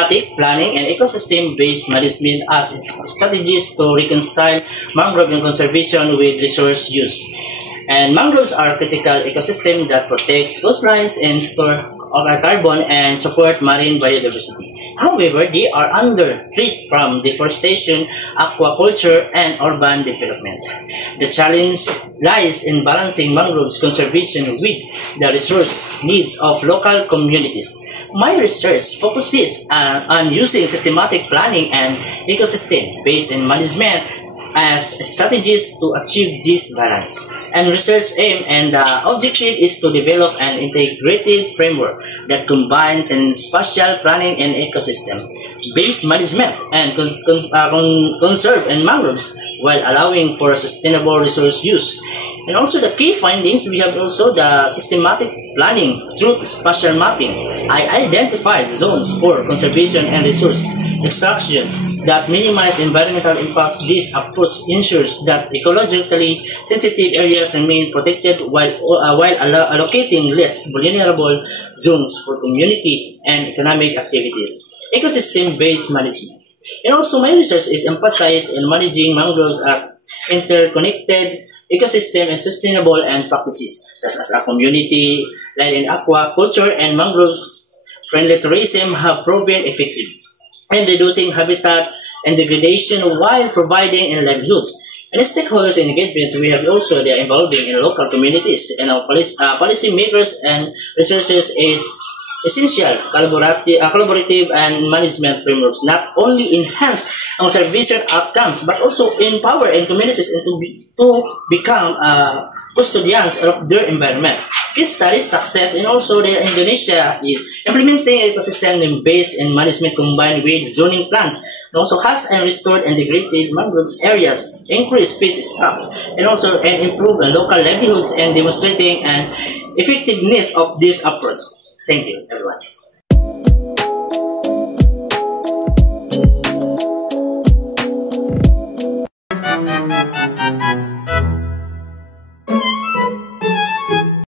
Systematic planning and ecosystem-based management as strategies to reconcile mangrove conservation with resource use. And mangroves are critical ecosystem that protects coastlines and store carbon and support marine biodiversity. However, they are under threat from deforestation, aquaculture, and urban development. The challenge lies in balancing mangroves conservation with the resource needs of local communities. My research focuses on using systematic planning and ecosystem-based management as strategies to achieve this balance. And research aim and objective is to develop an integrated framework that combines spatial planning and ecosystem-based management and conserve mangroves while allowing for sustainable resource use. And also the key findings, we have also the systematic planning through spatial mapping. I identified zones for conservation and resource extraction that minimize environmental impacts. This approach ensures that ecologically sensitive areas remain protected while allocating less vulnerable zones for community and economic activities. Ecosystem-based management. And also my research is emphasized in managing mangroves as interconnected ecosystem and sustainable and practices such as a community, land and aquaculture and mangroves friendly tourism have proven effective in reducing habitat and degradation while providing livelihoods. And stakeholders engagement, we have also they are involving in local communities and our policy makers and researchers is essential. Collaborative and management frameworks not only enhance conservation outcomes but also empower and communities to become custodians of their environment. Case study success in also the Indonesia is implementing ecosystem-based management combined with zoning plans. It also has restored and degraded mangroves areas, increased species stocks, and also improve local livelihoods and demonstrating an effectiveness of this approach. Thank you.